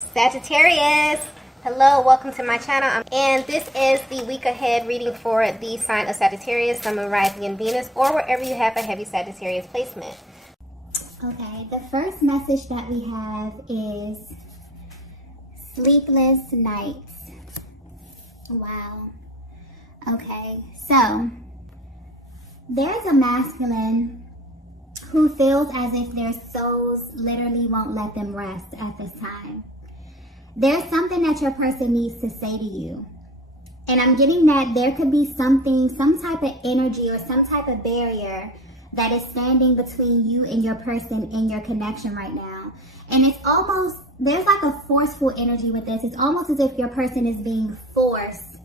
Sagittarius, hello, welcome to my channel, and this is the week ahead reading for the sign of Sagittarius, Sun, Moon, Rising, and Venus, or wherever you have a heavy Sagittarius placement. Okay, the first message that we have is sleepless nights. Wow. Okay, so there's a masculine who feels as if their souls literally won't let them rest at this time. There's something that your person needs to say to you. And I'm getting that there could be something, some type of energy or some type of barrier that is standing between you and your person in your connection right now. And it's almost, there's like a forceful energy with this. It's almost as if your person is being forced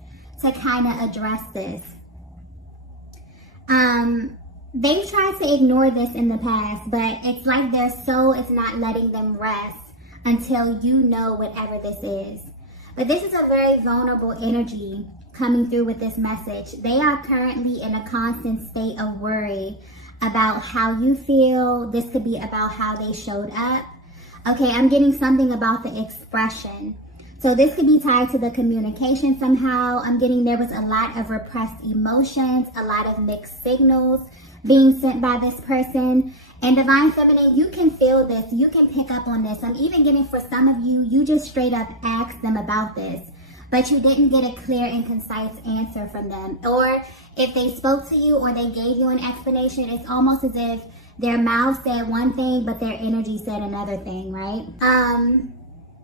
to kind of address this. They've tried to ignore this in the past, but it's like their soul is not letting them rest until you know whatever this is. But this is a very vulnerable energy coming through with this message. They are currently in a constant state of worry about how you feel. This could be about how they showed up. Okay, I'm getting something about the expression. So this could be tied to the communication somehow. I'm getting there was a lot of repressed emotions, a lot of mixed signals being sent by this person. And Divine Feminine, you can feel this. You can pick up on this. I'm even getting for some of you, you just straight up asked them about this, but you didn't get a clear and concise answer from them. Or if they spoke to you or they gave you an explanation, it's almost as if their mouth said one thing, but their energy said another thing, right?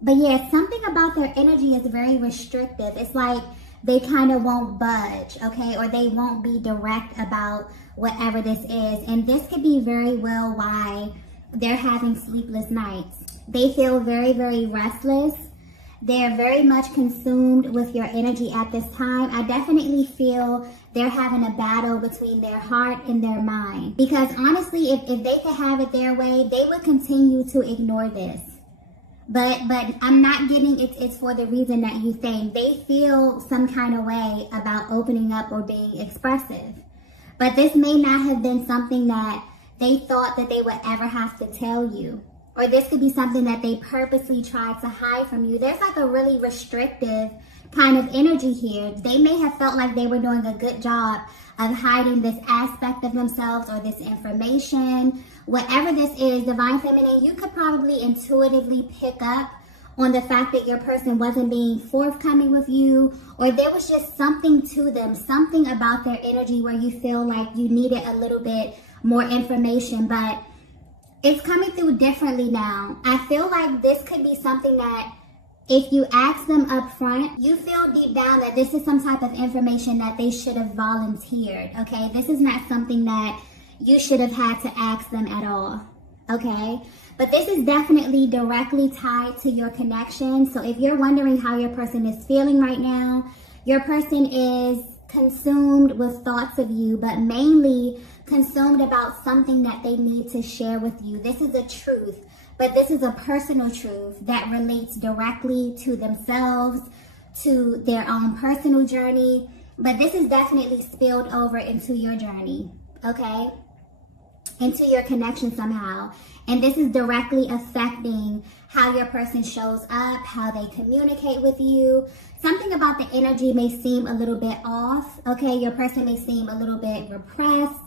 But yeah, something about their energy is very restrictive. It's like they kind of won't budge, okay? Or they won't be direct about whatever this is. And this could be very well why they're having sleepless nights. They feel very, very restless. They're very much consumed with your energy at this time. I definitely feel they're having a battle between their heart and their mind. Because honestly, if they could have it their way, they would continue to ignore this. But I'm not getting it's for the reason that you think. They feel some kind of way about opening up or being expressive. But this may not have been something that they thought that they would ever have to tell you. Or this could be something that they purposely tried to hide from you. There's like a really restrictive kind of energy here. They may have felt like they were doing a good job of hiding this aspect of themselves or this information. Whatever this is, Divine Feminine, you could probably intuitively pick up on the fact that your person wasn't being forthcoming with you, or there was just something to them, something about their energy where you feel like you needed a little bit more information, but it's coming through differently now. I feel like this could be something that if you ask them up front, you feel deep down that this is some type of information that they should have volunteered, okay? This is not something that you should have had to ask them at all, okay? But this is definitely directly tied to your connection. So if you're wondering how your person is feeling right now, your person is consumed with thoughts of you, but mainly consumed about something that they need to share with you. This is a truth, but this is a personal truth that relates directly to themselves, to their own personal journey. But this is definitely spilled over into your journey, okay? Into your connection somehow. And this is directly affecting how your person shows up, how they communicate with you. Something about the energy may seem a little bit off, okay? Your person may seem a little bit repressed,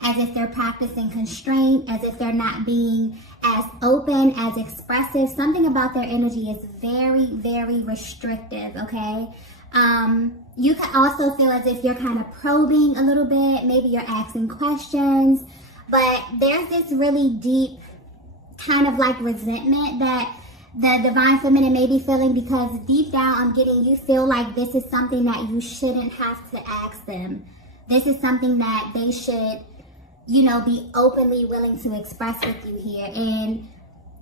as if they're practicing constraint, as if they're not being as open, as expressive. Something about their energy is very, very restrictive, okay? You can also feel as if you're kind of probing a little bit. Maybe you're asking questions. But there's this really deep kind of like resentment that the Divine Feminine may be feeling, because deep down I'm getting you feel like this is something that you shouldn't have to ask them. This is something that they should, you know, be openly willing to express with you here. And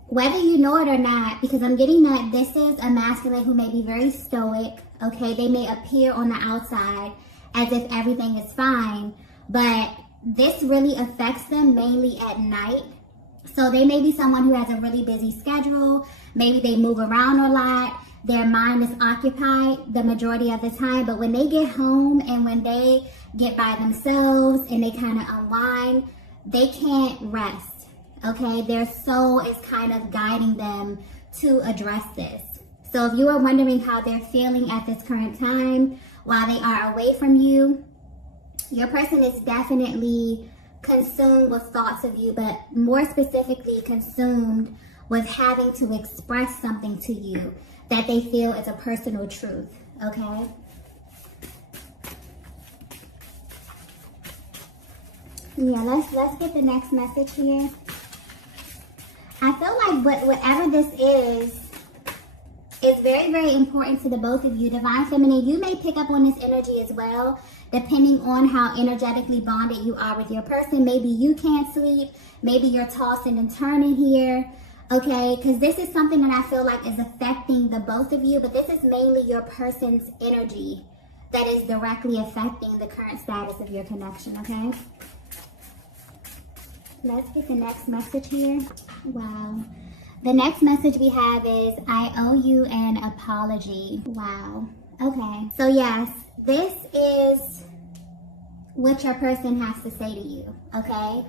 whether you know it or not, because I'm getting that this is a masculine who may be very stoic, okay? They may appear on the outside as if everything is fine, but this really affects them mainly at night. So they may be someone who has a really busy schedule. Maybe they move around a lot. Their mind is occupied the majority of the time. But when they get home and when they get by themselves and they kind of unwind, they can't rest, okay? Their soul is kind of guiding them to address this, So if you are wondering how they're feeling at this current time while they are away from you, your person is definitely consumed with thoughts of you, but more specifically consumed with having to express something to you that they feel is a personal truth, okay? Yeah, let's get the next message here. I feel like whatever this is very, very important to the both of you. Divine Feminine, you may pick up on this energy as well, depending on how energetically bonded you are with your person. Maybe you can't sleep. Maybe you're tossing and turning here, okay? Because this is something that I feel like is affecting the both of you, but this is mainly your person's energy that is directly affecting the current status of your connection, okay? Let's get the next message here. Wow. The next message we have is, I owe you an apology. Wow. Okay. So yes, this is what your person has to say to you, okay?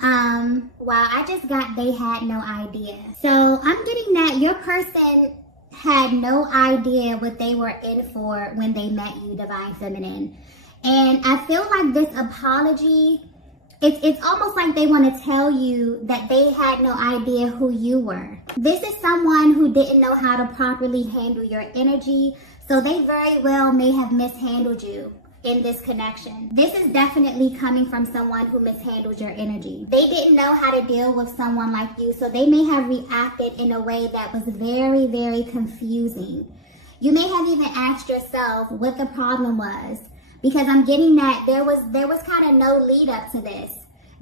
Wow, I just got they had no idea. So I'm getting that your person had no idea what they were in for when they met you, Divine Feminine. And I feel like this apology, it's almost like they want to tell you that they had no idea who you were. This is someone who didn't know how to properly handle your energy, so they very well may have mishandled you in this connection. This is definitely coming from someone who mishandled your energy. They didn't know how to deal with someone like you, so they may have reacted in a way that was very, very confusing. You may have even asked yourself what the problem was, because I'm getting that there was kind of no lead up to this.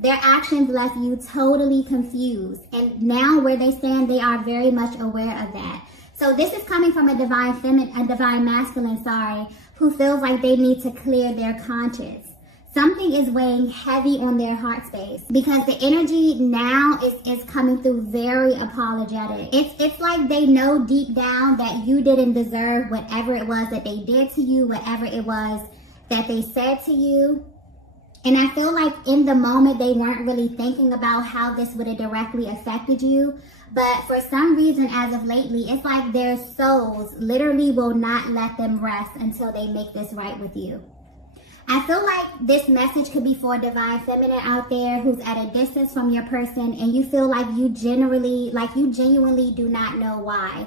Their actions left you totally confused, and now where they stand, they are very much aware of that. So this is coming from a divine masculine, who feels like they need to clear their conscience. Something is weighing heavy on their heart space because the energy now is coming through very apologetic. It's like they know deep down that you didn't deserve whatever it was that they did to you, whatever it was that they said to you. And I feel like in the moment they weren't really thinking about how this would have directly affected you. But for some reason, as of lately, it's like their souls literally will not let them rest until they make this right with you. I feel like this message could be for a Divine Feminine out there who's at a distance from your person, and you feel like you genuinely do not know why.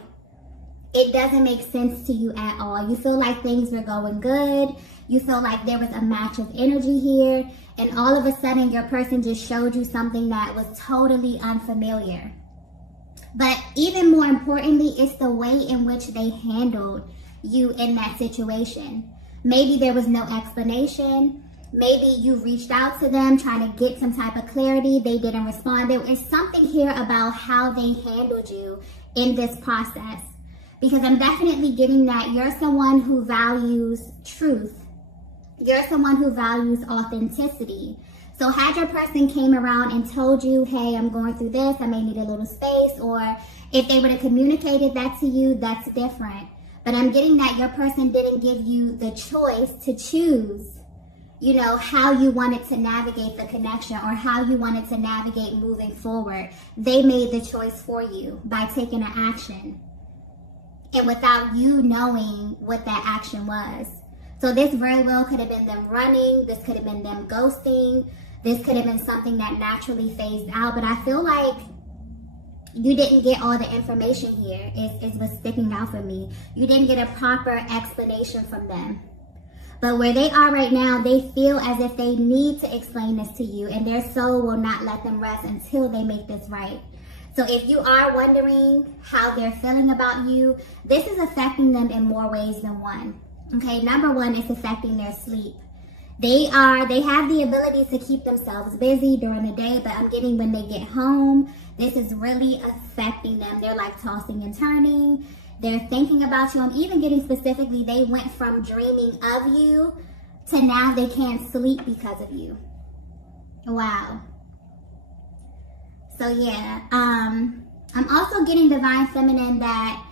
It doesn't make sense to you at all. You feel like things were going good. You feel like there was a match of energy here, and all of a sudden your person just showed you something that was totally unfamiliar. But even more importantly, it's the way in which they handled you in that situation. Maybe there was no explanation. Maybe you reached out to them trying to get some type of clarity. They didn't respond. There is something here about how they handled you in this process. Because I'm definitely getting that you're someone who values truth. You're someone who values authenticity. So had your person came around and told you, hey, I'm going through this, I may need a little space, or if they would have communicated that to you, that's different. But I'm getting that your person didn't give you the choice to choose, how you wanted to navigate the connection or how you wanted to navigate moving forward. They made the choice for you by taking an action. And without you knowing what that action was. So this very well could have been them running. This could have been them ghosting. This could have been something that naturally phased out. But I feel like you didn't get all the information here. Is what's sticking out for me. You didn't get a proper explanation from them. But where they are right now, they feel as if they need to explain this to you. And their soul will not let them rest until they make this right. So if you are wondering how they're feeling about you, this is affecting them in more ways than one. Okay, number one, it's affecting their sleep. They have the ability to keep themselves busy during the day, but I'm getting when they get home, this is really affecting them. They're like tossing and turning. They're thinking about you. I'm even getting specifically, they went from dreaming of you to now they can't sleep because of you. Wow. So yeah, I'm also getting Divine Feminine that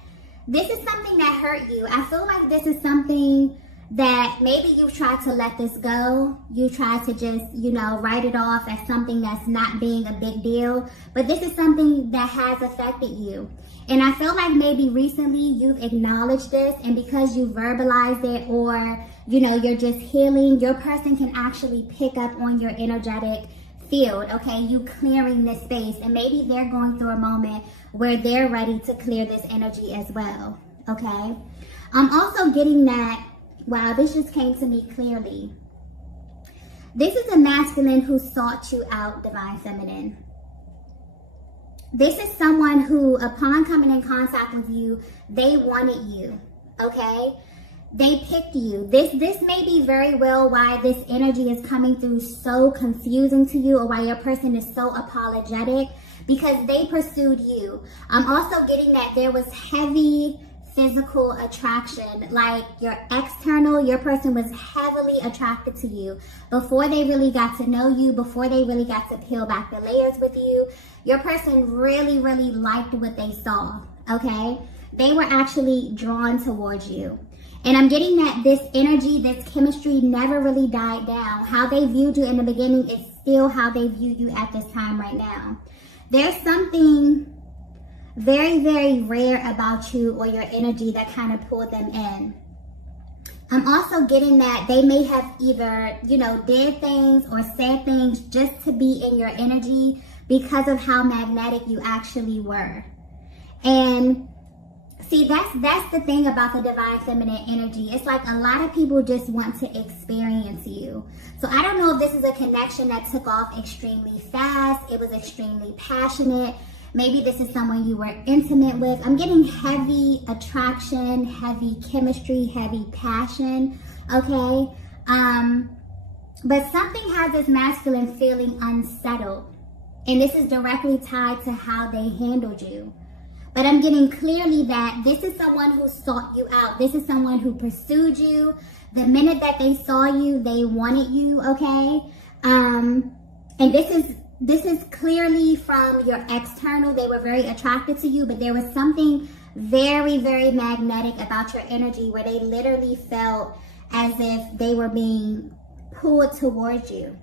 this is something that hurt you. I feel like this is something that maybe you tried to let this go. You tried to just, write it off as something that's not being a big deal. But this is something that has affected you. And I feel like maybe recently you've acknowledged this, and because you verbalized it, or, you're just healing, your person can actually pick up on your energetic field, okay? You clearing this space, and maybe they're going through a moment where they're ready to clear this energy as well, okay? I'm also getting that, wow, this just came to me clearly. This is a masculine who sought you out, Divine Feminine. This is someone who, upon coming in contact with you, they wanted you, okay? They picked you. This may be very well why this energy is coming through so confusing to you, or why your person is so apologetic, because they pursued you. I'm also getting that there was heavy physical attraction, like your person was heavily attracted to you before they really got to know you, before they really got to peel back the layers with you. Your person really, really liked what they saw, okay? They were actually drawn towards you. And I'm getting that this energy, this chemistry never really died down. How they viewed you in the beginning is still how they view you at this time right now. There's something very, very rare about you or your energy that kind of pulled them in. I'm also getting that they may have either, did things or said things just to be in your energy because of how magnetic you actually were. And see, that's the thing about the Divine Feminine energy. It's like a lot of people just want to experience you. So I don't know if this is a connection that took off extremely fast. It was extremely passionate. Maybe this is someone you were intimate with. I'm getting heavy attraction, heavy chemistry, heavy passion, okay? But something has this masculine feeling unsettled. And this is directly tied to how they handled you. But I'm getting clearly that this is someone who sought you out. This is someone who pursued you. The minute that they saw you, they wanted you, okay? And this is clearly from your external. They were very attracted to you, but there was something very, very magnetic about your energy where they literally felt as if they were being pulled towards you.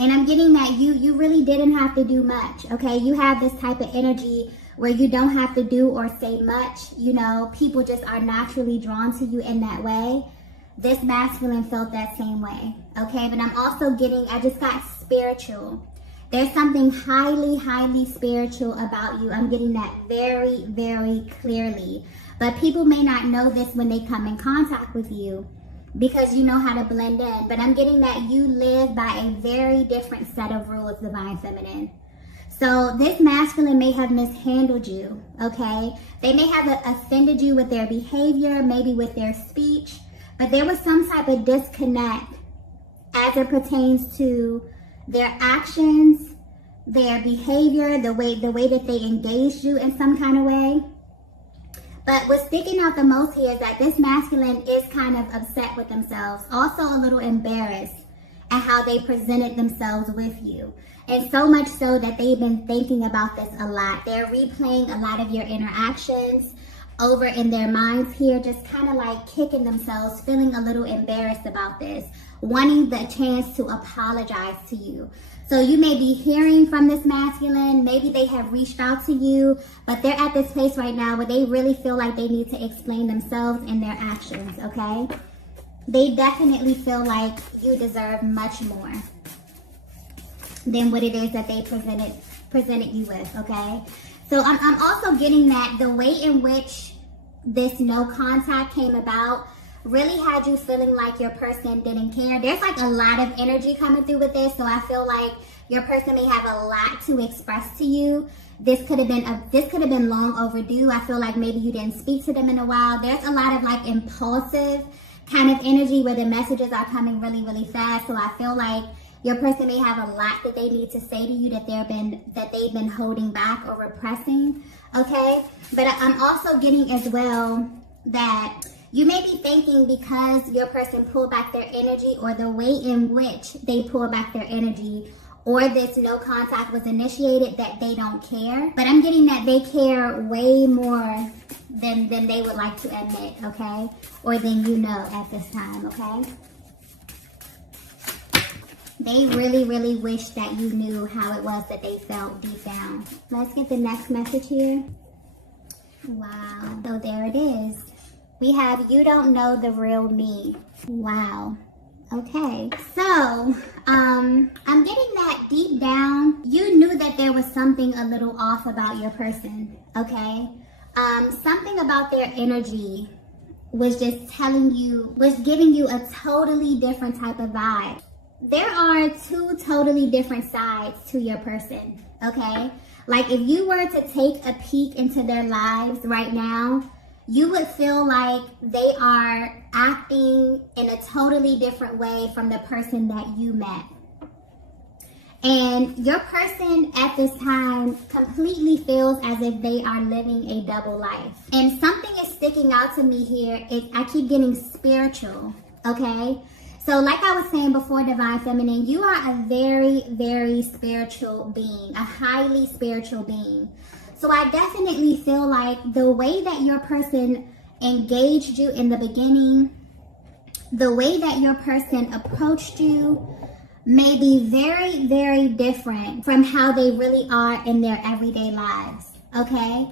And I'm getting that you really didn't have to do much, okay? You have this type of energy where you don't have to do or say much. People just are naturally drawn to you in that way. This masculine felt that same way, okay? But I'm also getting, I just got spiritual. There's something highly, highly spiritual about you. I'm getting that very, very clearly. But people may not know this when they come in contact with you because you know how to blend in. But I'm getting that you live by a very different set of rules, Divine Feminine. So this masculine may have mishandled you, okay? They may have offended you with their behavior, maybe with their speech. But there was some type of disconnect as it pertains to their actions, their behavior, the way that they engaged you in some kind of way. But what's sticking out the most here is that this masculine is kind of upset with themselves, also a little embarrassed at how they presented themselves with you. And so much so that they've been thinking about this a lot. They're replaying a lot of your interactions over in their minds here, just kind of like kicking themselves, feeling a little embarrassed about this, wanting the chance to apologize to you. So you may be hearing from this masculine, maybe they have reached out to you, but they're at this place right now where they really feel like they need to explain themselves and their actions, okay? They definitely feel like you deserve much more than what it is that they presented you with, okay? So I'm also getting that the way in which this no contact came about really had you feeling like your person didn't care. There's like a lot of energy coming through with this, so I feel like your person may have a lot to express to you. This could have been long overdue. I feel like maybe you didn't speak to them in a while. There's a lot of like impulsive kind of energy where the messages are coming really, really fast. So I feel like your person may have a lot that they need to say to you that they've been holding back or repressing, okay? But I'm also getting as well that you may be thinking because your person pulled back their energy, or the way in which they pull back their energy, or this no contact was initiated, that they don't care. But I'm getting that they care way more than they would like to admit, okay? Or than you know at this time, okay? They really, really wish that you knew how it was that they felt deep down. Let's get the next message here. Wow. So there it is. We have, you don't know the real me. Wow. Okay. So, I'm getting that deep down, you knew that there was something a little off about your person, okay? Something about their energy was just telling you, was giving you a totally different type of vibe. There are two totally different sides to your person, okay? Like if you were to take a peek into their lives right now, you would feel like they are acting in a totally different way from the person that you met. And your person at this time completely feels as if they are living a double life. And something is sticking out to me here. I keep getting spiritual, okay? So like I was saying before, Divine Feminine, you are a very, very spiritual being, a highly spiritual being. So I definitely feel like the way that your person engaged you in the beginning, the way that your person approached you may be very, very different from how they really are in their everyday lives, okay?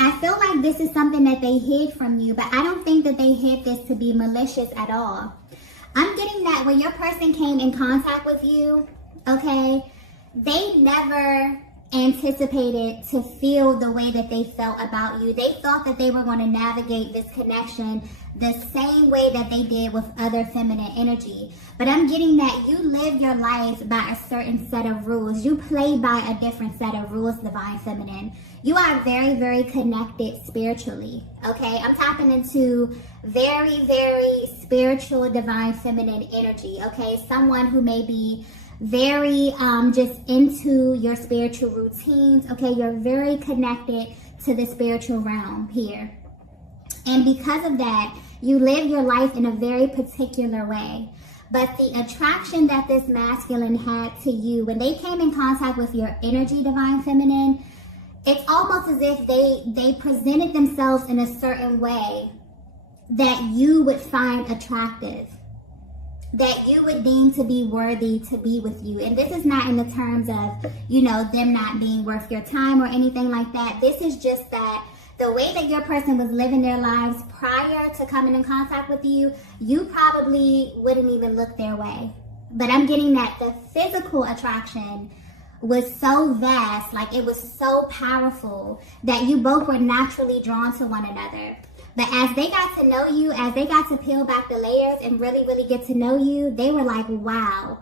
I feel like this is something that they hid from you, but I don't think that they hid this to be malicious at all. I'm getting that when your person came in contact with you, okay, they never anticipated to feel the way that they felt about you. They thought that they were going to navigate this connection the same way that they did with other feminine energy. But I'm getting that you live your life by a certain set of rules. You play by a different set of rules, Divine Feminine. You are very, very connected spiritually, okay? I'm tapping into very, very spiritual Divine Feminine energy, okay? Someone who may be very just into your spiritual routines, okay? You're very connected to the spiritual realm here. And because of that, you live your life in a very particular way. But the attraction that this masculine had to you, when they came in contact with your energy, Divine Feminine, it's almost as if they presented themselves in a certain way that you would find attractive, that you would deem to be worthy to be with you. And this is not in the terms of, you know, them not being worth your time or anything like that. This is just that the way that your person was living their lives prior to coming in contact with you, you probably wouldn't even look their way. But I'm getting that the physical attraction was so vast, like it was so powerful that you both were naturally drawn to one another. But as they got to know you, as they got to peel back the layers and really, really get to know you, they were like, wow,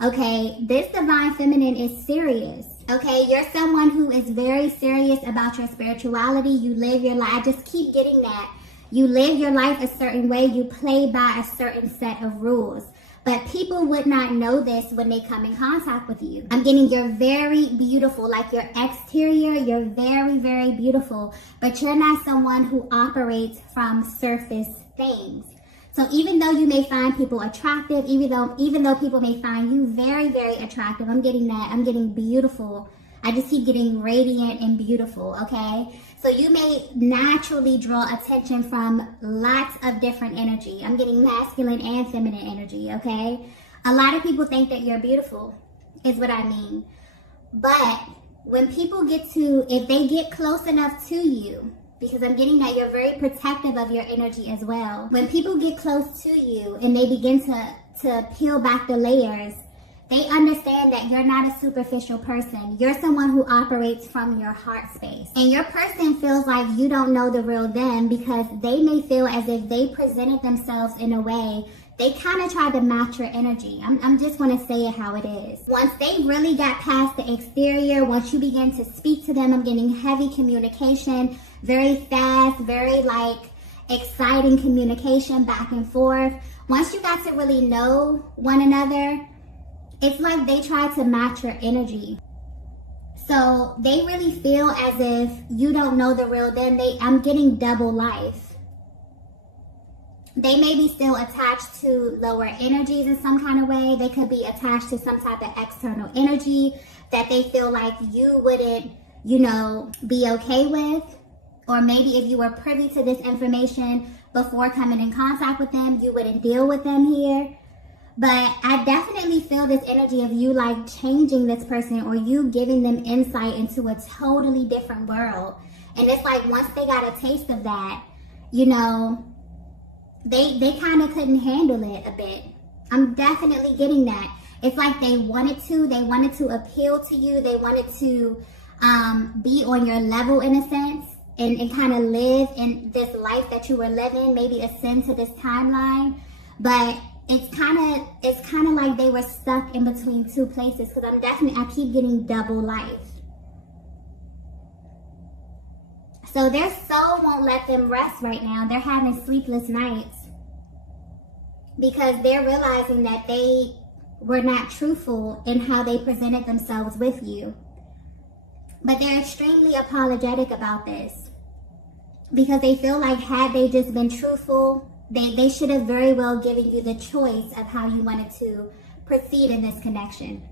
okay, this Divine Feminine is serious. Okay, you're someone who is very serious about your spirituality. You live your life. I just keep getting that. You live your life a certain way. You play by a certain set of rules. But people would not know this when they come in contact with you. I'm getting you're very beautiful. Like your exterior, you're very, very beautiful. But you're not someone who operates from surface things. So even though you may find people attractive, even though people may find you very, very attractive, I'm getting that. I'm getting beautiful. I just keep getting radiant and beautiful, okay? So you may naturally draw attention from lots of different energy. I'm getting masculine and feminine energy, okay? A lot of people think that you're beautiful, is what I mean. But when people if they get close enough to you, because I'm getting that you're very protective of your energy as well. When people get close to you and they begin to peel back the layers, they understand that you're not a superficial person. You're someone who operates from your heart space. And your person feels like you don't know the real them because they may feel as if they presented themselves in a way they kind of tried to match your energy. I'm just going to say it how it is. Once they really got past the exterior, once you begin to speak to them, I'm getting heavy communication, very fast, very like exciting communication back and forth. Once you got to really know one another, it's like they tried to match your energy. So they really feel as if you don't know the real them. I'm getting double life. They may be still attached to lower energies in some kind of way. They could be attached to some type of external energy that they feel like you wouldn't, be okay with. Or maybe if you were privy to this information before coming in contact with them, you wouldn't deal with them here. But I definitely feel this energy of you like changing this person, or you giving them insight into a totally different world. And it's like once they got a taste of that, they kind of couldn't handle it a bit. I'm definitely getting that. It's like they wanted to appeal to you. They wanted to be on your level in a sense, and kind of live in this life that you were living, maybe ascend to this timeline. But it's kind of like they were stuck in between two places, because I keep getting double life. So their soul won't let them rest right now. They're having sleepless nights because they're realizing that they were not truthful in how they presented themselves with you. But they're extremely apologetic about this because they feel like had they just been truthful, they should have very well given you the choice of how you wanted to proceed in this connection.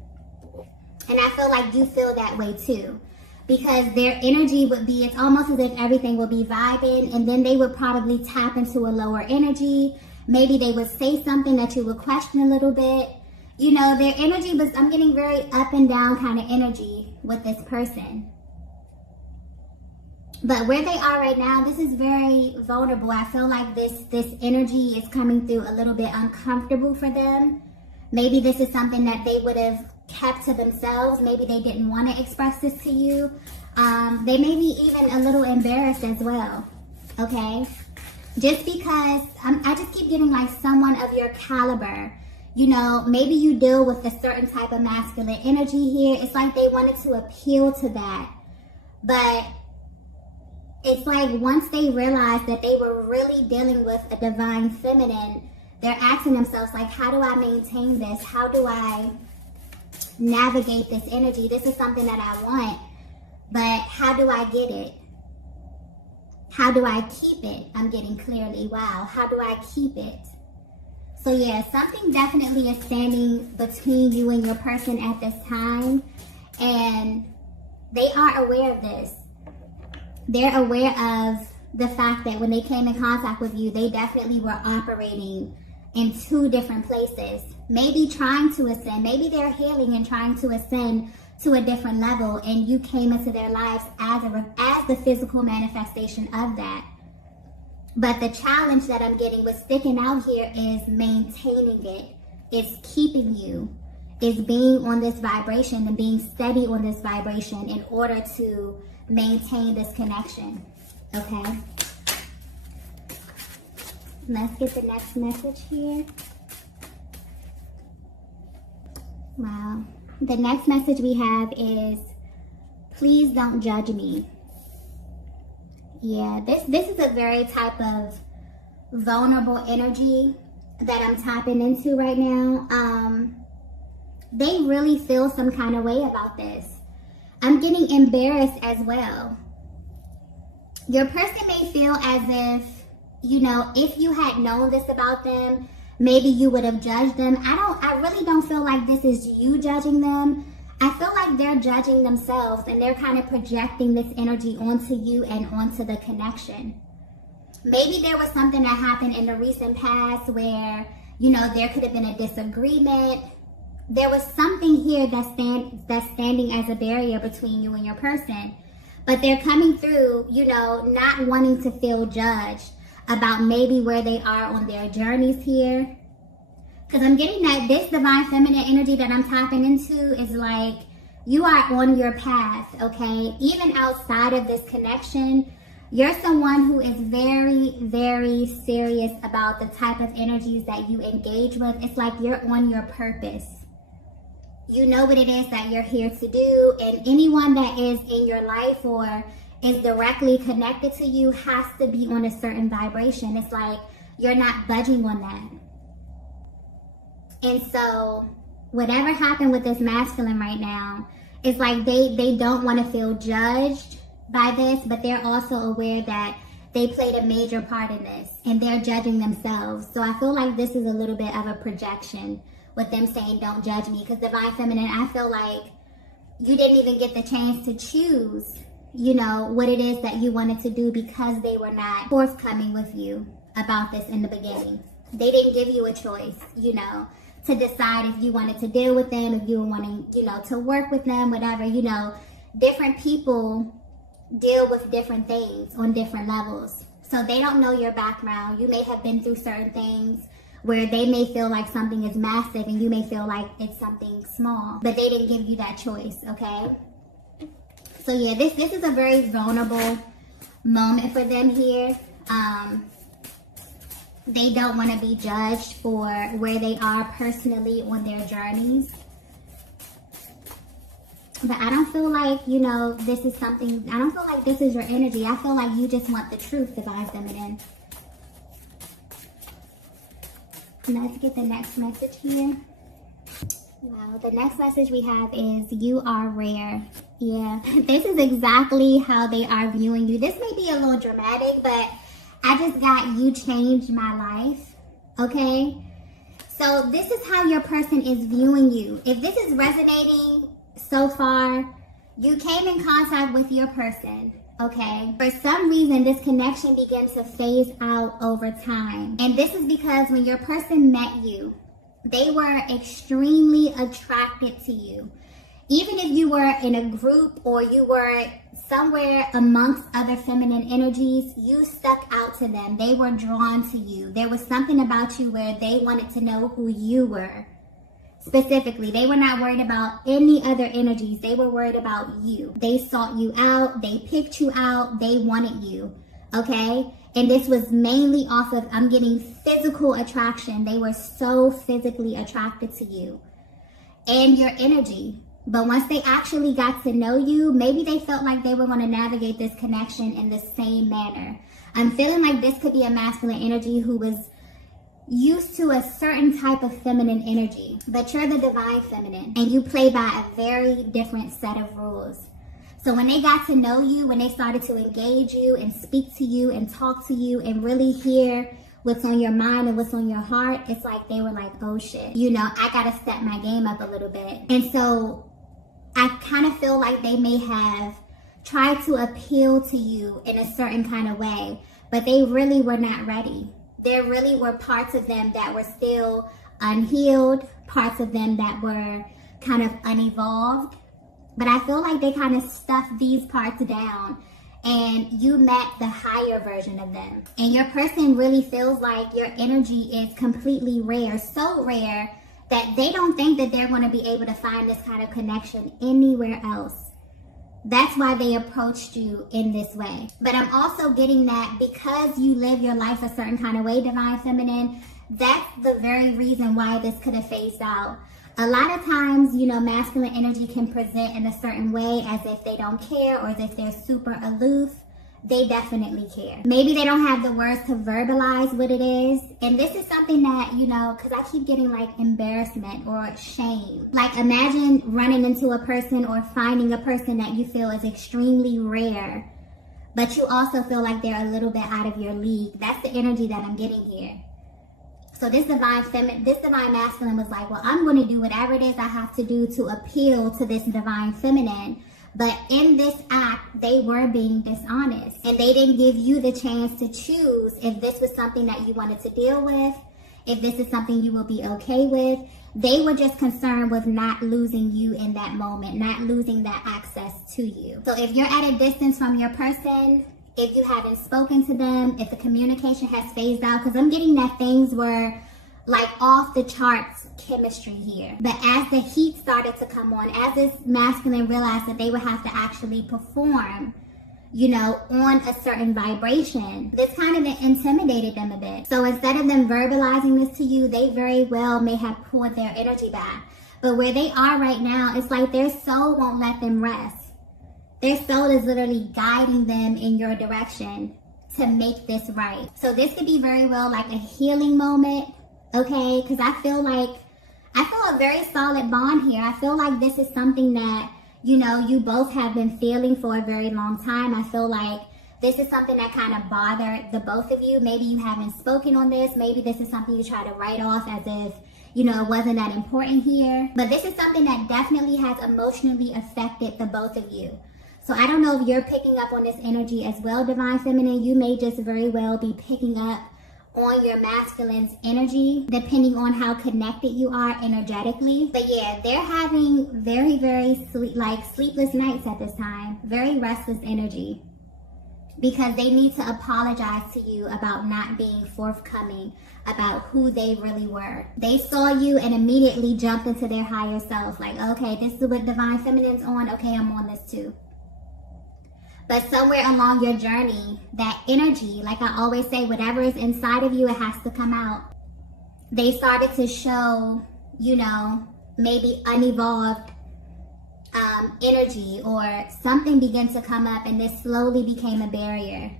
And I feel like you feel that way too. Because their energy would be, it's almost as if everything would be vibing, and then they would probably tap into a lower energy. Maybe they would say something that you would question a little bit. Their energy was, I'm getting very up and down kind of energy with this person. But where they are right now, this is very vulnerable. I feel like this energy is coming through a little bit uncomfortable for them. Maybe this is something that they would have kept to themselves. Maybe they didn't want to express this to you. They may be even a little embarrassed as well. Okay? Just because I just keep getting like someone of your caliber. Maybe you deal with a certain type of masculine energy here. It's like they wanted to appeal to that. But it's like once they realized that they were really dealing with a divine feminine, they're asking themselves like, how do I maintain this? How do I navigate this energy? This is something that I want, but how do I get it? How do I keep it? I'm getting clearly, wow, how do I keep it? So yeah, something definitely is standing between you and your person at this time, and they are aware of this. They're aware of the fact that when they came in contact with you, they definitely were operating in two different places, maybe trying to ascend, maybe they're healing and trying to ascend to a different level, and you came into their lives as the physical manifestation of that. But the challenge that I'm getting with sticking out here is maintaining it, is keeping you, is being on this vibration and being steady on this vibration in order to maintain this connection. Okay? Let's get the next message here. Wow. The next message we have is, please don't judge me. Yeah, this is a very type of vulnerable energy that I'm tapping into right now. They really feel some kind of way about this. I'm getting embarrassed as well. Your person may feel as if, if you had known this about them, maybe you would have judged them. I really don't feel like this is you judging them. I feel like they're judging themselves, and they're kind of projecting this energy onto you and onto the connection. Maybe there was something that happened in the recent past where, there could have been a disagreement. There was something here that's standing as a barrier between you and your person. But they're coming through, not wanting to feel judged about maybe where they are on their journeys here. Because I'm getting that this divine feminine energy that I'm tapping into is like, you are on your path, okay? Even outside of this connection, you're someone who is very, very serious about the type of energies that you engage with. It's like you're on your purpose. You know what it is that you're here to do, and anyone that is in your life or is directly connected to you has to be on a certain vibration. It's like you're not budging on that. And so whatever happened with this masculine right now, it's like they don't want to feel judged by this, but they're also aware that they played a major part in this, and they're judging themselves. So I feel like this is a little bit of a projection with them saying, don't judge me. Because Divine Feminine, I feel like you didn't even get the chance to choose, you know, what it is that you wanted to do, because they were not forthcoming with you about this in the beginning. They didn't give you a choice, you know, to decide if you wanted to deal with them, if you were wanting, you know, to work with them, whatever. You know, different people deal with different things on different levels. So they don't know your background. You may have been through certain things where they may feel like something is massive and you may feel like it's something small, but they didn't give you that choice, okay? So yeah, this is a very vulnerable moment for them here. They don't want to be judged for where they are personally on their journeys. But I don't feel like, you know, this is something, I don't feel like this is your energy. I feel like you just want the truth, Divine Feminine. Let's get the next message here. Well, the next message we have is you are rare. Yeah, this is exactly how they are viewing you. This may be a little dramatic, but I just got you changed my life, okay? So this is how your person is viewing you. If this is resonating so far, you came in contact with your person, okay? For some reason, this connection began to phase out over time. And this is because when your person met you, they were extremely attracted to you. Even if you were in a group or you were somewhere amongst other feminine energies, you stuck out to them. They were drawn to you. There was something about you where they wanted to know who you were. Specifically, they were not worried about any other energies. They were worried about you. They sought you out. They picked you out. They wanted you, okay? And this was mainly off of, I'm getting physical attraction. They were so physically attracted to you and your energy. But once they actually got to know you, maybe they felt like they were going to navigate this connection in the same manner. I'm feeling like this could be a masculine energy who was used to a certain type of feminine energy. But you're the Divine Feminine, and you play by a very different set of rules. So when they got to know you, when they started to engage you and speak to you and talk to you and really hear what's on your mind and what's on your heart, it's like they were like, oh shit, you know, I gotta step my game up a little bit. And so I kind of feel like they may have tried to appeal to you in a certain kind of way, but they really were not ready. There really were parts of them that were still unhealed, parts of them that were kind of unevolved. But I feel like they kind of stuffed these parts down and you met the higher version of them. And your person really feels like your energy is completely rare, so rare that they don't think that they're going to be able to find this kind of connection anywhere else. That's why they approached you in this way. But I'm also getting that because you live your life a certain kind of way, Divine Feminine, that's the very reason why this could have phased out. A lot of times, you know, masculine energy can present in a certain way as if they don't care or as if they're super aloof. They definitely care. Maybe they don't have the words to verbalize what it is. And this is something that, you know, because I keep getting like embarrassment or shame. Like imagine running into a person or finding a person that you feel is extremely rare, but you also feel like they're a little bit out of your league. That's the energy that I'm getting here. So this divine masculine was like, well, I'm going to do whatever it is I have to do to appeal to this divine feminine. But in this act, they were being dishonest. And they didn't give you the chance to choose if this was something that you wanted to deal with, if this is something you will be okay with. They were just concerned with not losing you in that moment, not losing that access to you. So if you're at a distance from your person, if you haven't spoken to them, if the communication has phased out, because I'm getting that things were like off the charts chemistry here. But as the heat started to come on, as this masculine realized that they would have to actually perform, you know, on a certain vibration, this kind of intimidated them a bit. So instead of them verbalizing this to you, they very well may have pulled their energy back. But where they are right now, it's like their soul won't let them rest. Their soul is literally guiding them in your direction to make this right. So this could be very well like a healing moment, okay? Because I feel a very solid bond here. I feel like this is something that, you know, you both have been feeling for a very long time. I feel like this is something that kind of bothered the both of you. Maybe you haven't spoken on this. Maybe this is something you try to write off as if, you know, it wasn't that important here. But this is something that definitely has emotionally affected the both of you. So I don't know if you're picking up on this energy as well, Divine Feminine. You may just very well be picking up on your masculine's energy, depending on how connected you are energetically. But yeah, they're having very, very sleepless nights at this time. Very restless energy. Because they need to apologize to you about not being forthcoming about who they really were. They saw you and immediately jumped into their higher self. Like, okay, this is what Divine Feminine's on. Okay, I'm on this too. But somewhere along your journey, that energy, like I always say, whatever is inside of you, it has to come out. They started to show, you know, maybe unevolved energy, or something began to come up, and this slowly became a barrier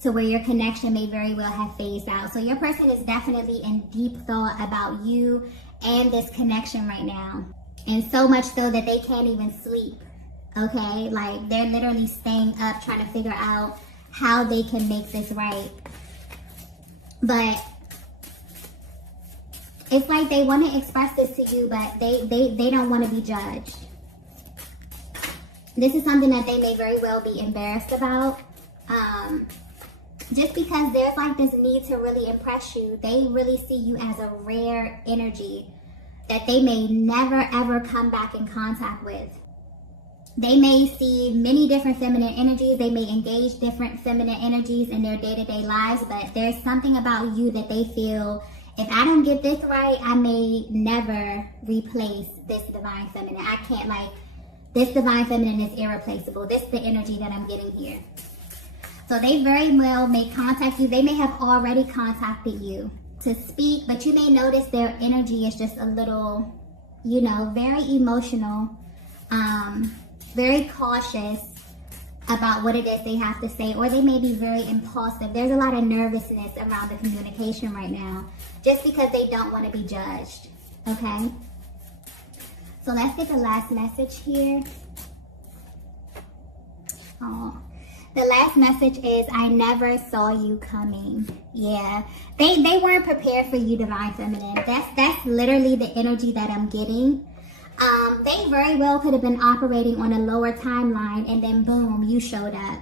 to where your connection may very well have phased out. So your person is definitely in deep thought about you and this connection right now. And so much so that they can't even sleep. Okay, like they're literally staying up trying to figure out how they can make this right. But it's like they want to express this to you, but they don't want to be judged. This is something that they may very well be embarrassed about. Just because there's like this need to really impress you. They really see you as a rare energy that they may never ever come back in contact with. They may see many different feminine energies. They may engage different feminine energies in their day-to-day lives, but there's something about you that they feel, if I don't get this right, I may never replace this Divine Feminine. I can't, like, this Divine Feminine is irreplaceable. This is the energy that I'm getting here. So they very well may contact you. They may have already contacted you to speak, but you may notice their energy is just a little, you know, very emotional, very cautious about what it is they have to say, or they may be very impulsive. There's a lot of nervousness around the communication right now, just because they don't want to be judged, okay? So let's get the last message here. Oh, the last message is, I never saw you coming. Yeah, they weren't prepared for you, Divine Feminine. That's literally the energy that I'm getting. They very well could have been operating on a lower timeline, and then boom, you showed up.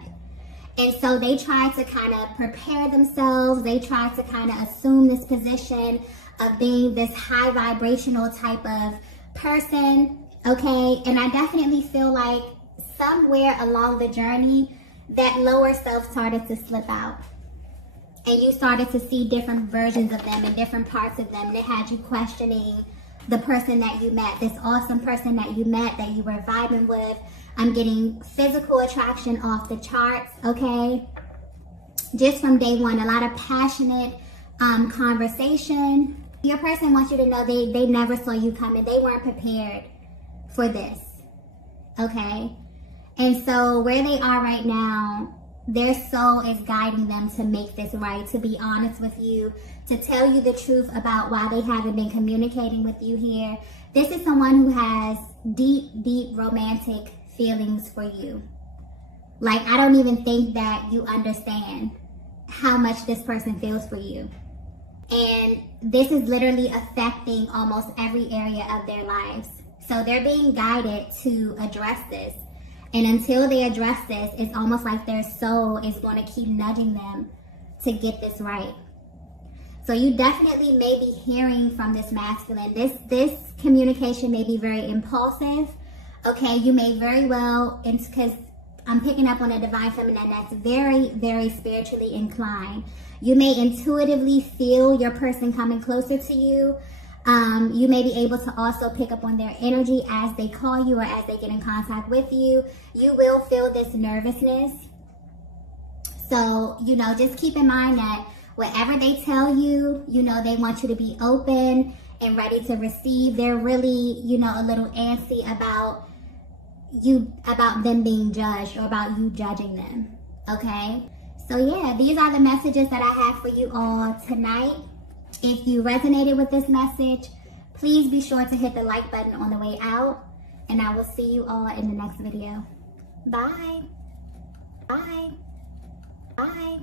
And so they tried to kind of prepare themselves. They tried to kind of assume this position of being this high vibrational type of person, okay? And I definitely feel like somewhere along the journey, that lower self started to slip out. And you started to see different versions of them and different parts of them that had you questioning the person that you met, this awesome person that you met, that you were vibing with. I'm getting physical attraction off the charts, okay? Just from day one, a lot of passionate conversation. Your person wants you to know they never saw you coming. They weren't prepared for this, okay? And so where they are right now, their soul is guiding them to make this right, to be honest with you, to tell you the truth about why they haven't been communicating with you here. This is someone who has deep, deep romantic feelings for you. Like, I don't even think that you understand how much this person feels for you. And this is literally affecting almost every area of their lives. So they're being guided to address this. And until they address this, it's almost like their soul is going to keep nudging them to get this right. So you definitely may be hearing from this masculine. This communication may be very impulsive. Okay, you may very well, because I'm picking up on a Divine Feminine that's very, very spiritually inclined. You may intuitively feel your person coming closer to you. You may be able to also pick up on their energy as they call you or as they get in contact with you. You will feel this nervousness. So, you know, just keep in mind that whatever they tell you, you know, they want you to be open and ready to receive. They're really, you know, a little antsy about you, about them being judged or about you judging them. Okay? So yeah, these are the messages that I have for you all tonight. If you resonated with this message, please be sure to hit the like button on the way out, and I will see you all in the next video. Bye. Bye. Bye.